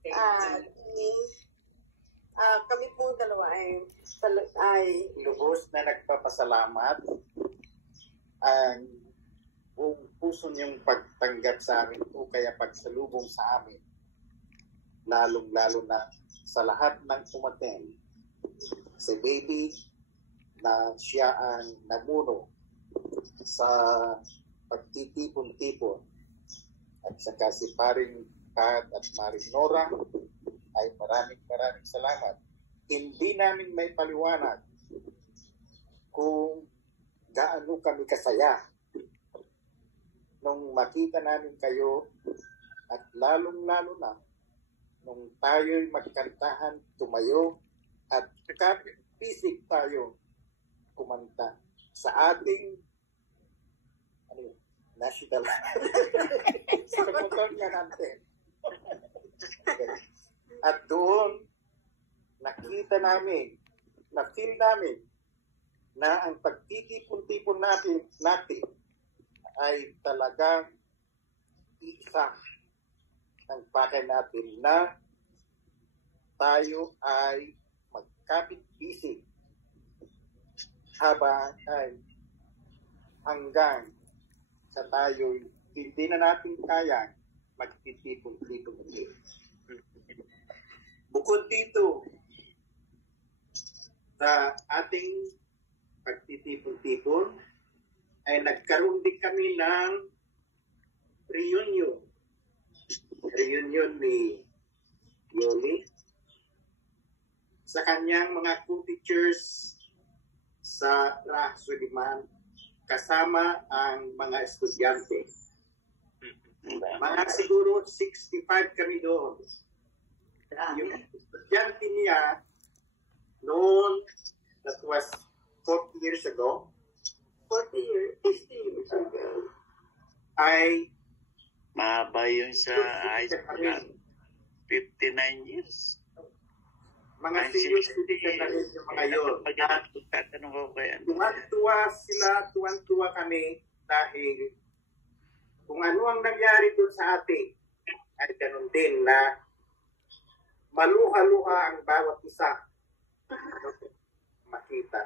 At kami pong dalawa ay lubos na nagpapasalamat ang buong puso niyong pagtanggap sa amin o kaya pagsalubong sa amin, lalong-lalo na sa lahat ng umaten. Si Baby na siya ang namuno sa pagtitipon-tipon at saka si Paring Pat at Maring Nora ay maraming salamat. Hindi namin may paliwanag kung gaano kami kasaya nung makita namin kayo at lalong-lalo na nung tayo'y magkantahan, tumayo at kapisig tayo kumanta sa ating national sa motor niya natin. At doon nakita namin, na-feel namin na ang pagtitipon-tipon natin ay talagang isa ang pakay natin na tayo ay magkapit-bisig habang ay hanggang sa tayo'y hindi na natin kaya magtitipon-tipon ulit. Bukod dito sa ating pagtitipon-tipon ay nagkaroon din kami ng reunion ni Yoli sa kanyang mga co-teachers sa Suliman kasama ang mga estudyante. Mga siguro 65 kami doon. Yung estudyante niya noon, that was 40 years ago, 50 years ago, ay mahaba yun sa high school. 59 years. Mga senior citizen na rin yung mga yun. Tuwan-tuwa kami dahil kung ano ang nangyari doon sa atin ay ganun din na maluha-luha ang bawat isa makita.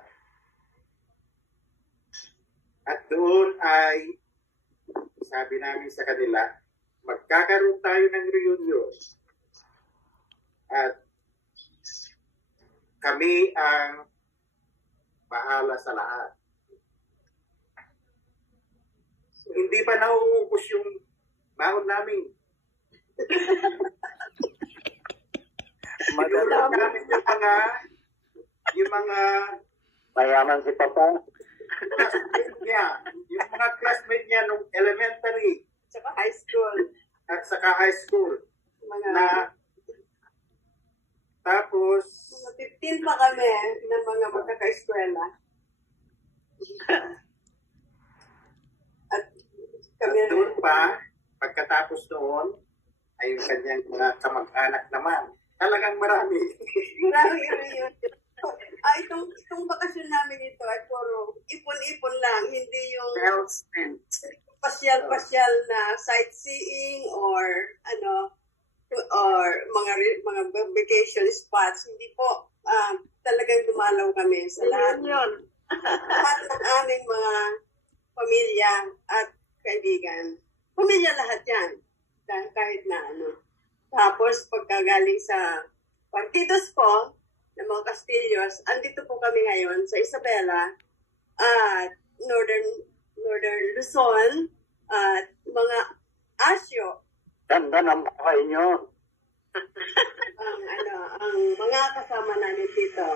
At doon ay sabi namin sa kanila, magkakaroon tayo ng reunion at kami ang bahala sa lahat. Hindi pa nauubos yung baon namin. Madala namin yung mga mayaman si Papa. Classmate niya, yung mga classmate niya nung elementary saka high school at saka high school na tapos mga 15 pa kami ng mga magkaka-eskwela. At kami doon pa, pagkatapos noon, ay yung kanyang mga kamag-anak naman. Talagang marami. Marami reunion. Itong bakasyon namin ito ay puro ipon-ipon lang, hindi yung pasyal-pasyal na sightseeing or mga vacation spots. Hindi po, talagang dumalaw kami sa lahat ng aming mga pamilya at kaibigan. Pamilya lahat yan. Kahit na Tapos pagkagaling sa partidos ko, ng mga Castillos, andito po kami ngayon sa Isabela at Northern Luzon at mga Asyo. Ganda ng bahay nyo. ang mga kasama namin dito.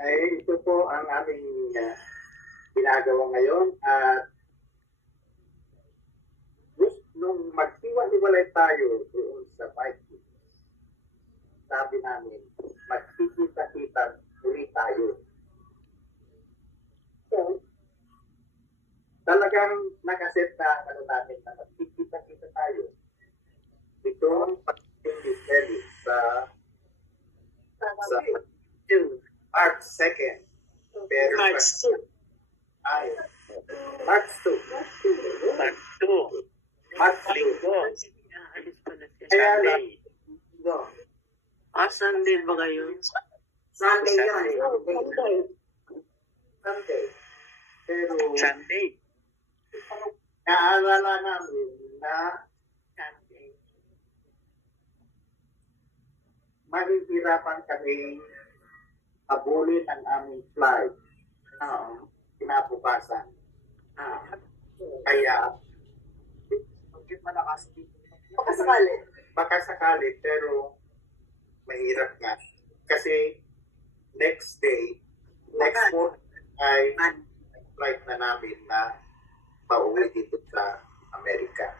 Ay, ito po ang aming ginagawa ngayon at nung maghiwa-hiwalay tayo doon sa Vikings, sabi namin, magkikita-kita ulit tayo. So, talagang nakaset na namin na magkikita-kita tayo. Ito ang pag-ibig sa March 2nd. Pero March 2. March 2. March 2. March 2. Sunday. Sunday ba kayo? Sunday yun. Sunday. Pero Sunday. naalala namin na mahihirapan kami abulin ang aming flight. Oo. Kinabukasan. Kaya, baka sakali, pero mahirap nga. Kasi, next day, next morning ay flight na namin na pauwi dito sa Amerika.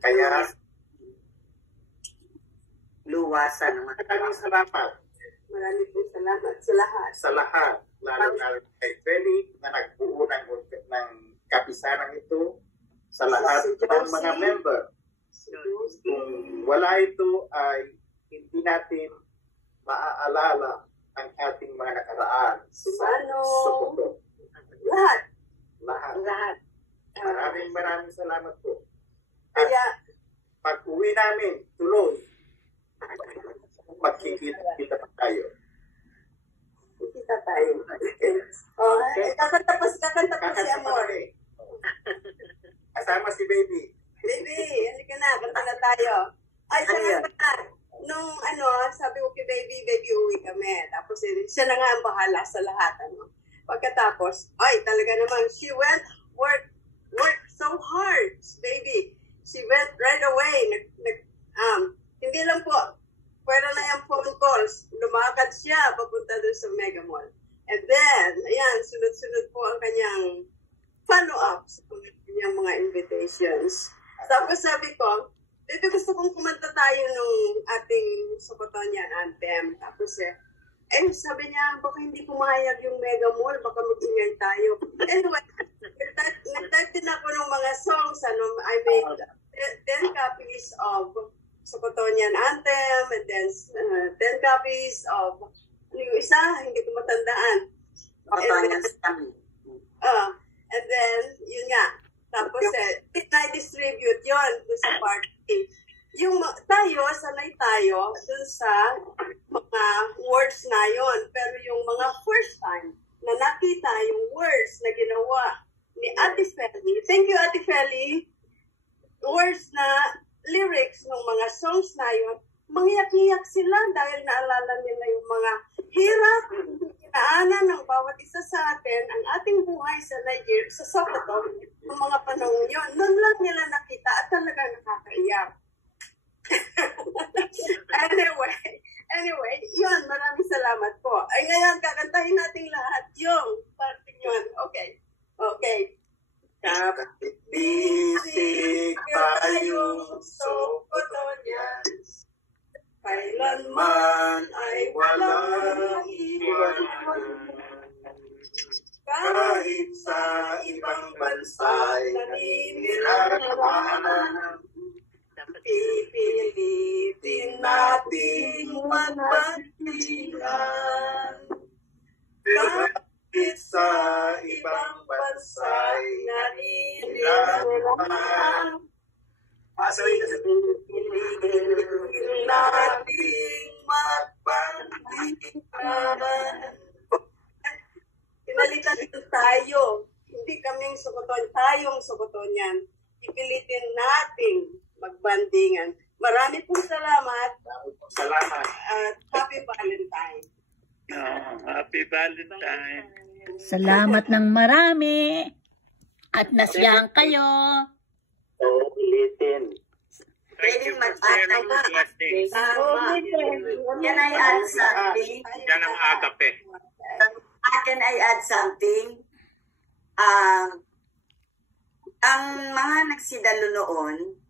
Kaya, Luwasan naman. maraming salamat Maraming po salamat sa lahat. sa lahat, lalo na kay Felix na nagbuo ng kapisanan ito, sa lahat Si ng Josie. mga member. Kung wala ito ay hindi natin maaalala ang ating mga nakaraan Si sa Mano. Sokoto. Lahat. Lahat. Lahat. Maraming salamat po. At Kaya, pag uwi namin, tuloy, magkikita pa tayo. kita tayo. Kakanta pa si Amor. Kasama si Baby. Baby, halika na, kanta na tayo. Ay, siya nga pala. Nung sabi ko kay Baby, uwi kami. Tapos siya na nga ang bahala sa lahat. Pagkatapos, ay, talaga naman, she went, work so hard, Baby. She went right away. Hindi lang po, pero na yung phone calls. Lumakad siya, papunta doon sa Mega Mall. And then, ayan, sunod-sunod po ang kanyang follow-up sa kanyang mga invitations. Tapos sabi ko, dito gusto kong kumanta tayo nung ating Sokotonian anthem. Tapos sabi niya, baka hindi pumayag yung Mega Mall, baka mag-ingay tayo. Anyway, nag-type din ako ng mga songs. I made 10 copies of Sokotonian anthem, and then 10 copies of, yung isa, hindi ko matandaan. And then, yun nga. Tapos, distribute yun dun sa party. Yung tayo, sanay tayo dun sa mga words na yun. Pero yung mga first time na nakita yung words na ginawa ni Ate Feli, thank you Ate Feli, words na lyrics ng mga songs na yun, mangyak-iyak sila dahil naalala nila yung mga hirap, kinaanan ng bawat isa sa atin, ang ating buhay sa Nigeria, sa Sokoto, ng mga panahon yun. Noon lang nila nakita at talaga nakakaiyak. Anyway, yun, maraming salamat po. Ay ngayon, kakantahin natin lahat yung parting yun. Okay. Bisig tayong Sokotonians, Kailanman ay walang iwanan. Kahit sa ibang bansa'y naninirahan, pipilitin natin magbandingan. kahit sa ibang bansa'y naninirahan, pipilitin natin magbandingan. Pinalitan tayo. Hindi kaming Sokoton, tayong Sokotonian. Ipilitin nating magbandingan. Marami pong salamat. Salamat. At Happy Valentine. Happy Valentine. Salamat ng marami. At nasiyahan kayo. Ulitin. Thank you for sharing your blessings. Can I add something? Yan ang agape. Can I add something? Ang mga nagsidalo noon,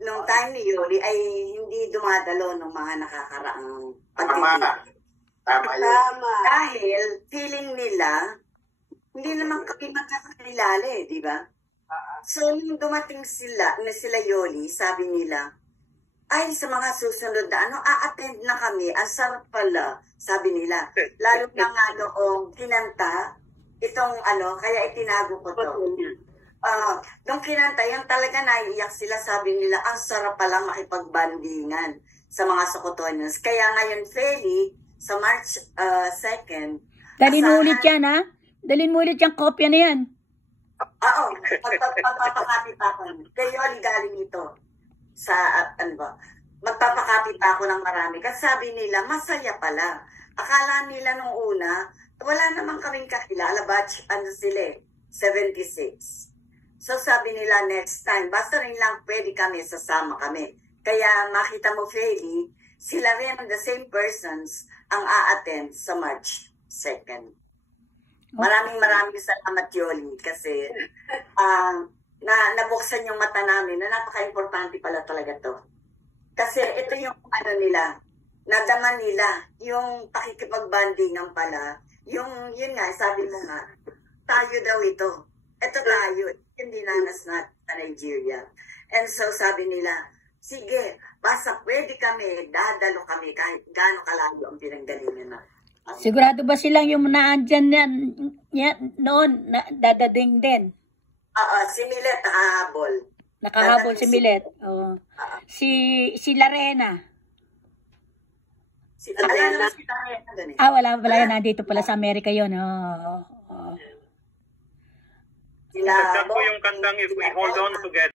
nung time ni Yoli, ay hindi dumadalo ng mga nakakaraang pagtitig. Tama yun. Tama. Dahil feeling nila, hindi naman kami magkakilala eh, di ba? So, nung dumating sila Yoli, sabi nila, ay, sa mga susunod na a-attend na kami. Ang sarap pala, sabi nila. Lalo na nga noong kinanta, itong kaya itinago ko to. Nung kinanta, yung talaga naiiyak sila, sabi nila, ang sarap pala makipagbandingan sa mga Socotoños. Kaya ngayon, Feli, sa March 2nd, Dalhin mo ulit yan, ha? Dalhin mo ulit yung kopya na yan. Oo, magpapakapit ako. Kayo, galing ito. Sa, magpapakapit ako ng marami. Kasi sabi nila, masaya pala. Akala nila nung una, wala naman kaming kakilala. Batch, sila 76. So sabi nila, next time, basta rin lang pwede kami, sasama kami. Kaya makita mo, Feli, sila rin, the same persons, ang a-attend sa March 2nd. Maraming salamat, Yoli, kasi nabuksan yung mata namin na napaka-importante pala talaga to. Kasi ito yung nila, nadama nila, yung pakikipagbandingan pala, yun nga, sabi mo nga, tayo daw ito. Ito tayo, hindi dinanas na sa Nigeria. And so sabi nila, sige, basta pwede kami, dadalo kami kahit gaano kalayo ang pinanggalingan na. Sigurado ba silang yung naandyan noon, dadading din? Si Milet nakahabol. Nakahabol si Milet. Oh. Si Larena. Si Larena. Wala yan. Nandito pala sa Amerika yun. Sila po yung kantang If We Hold On Together.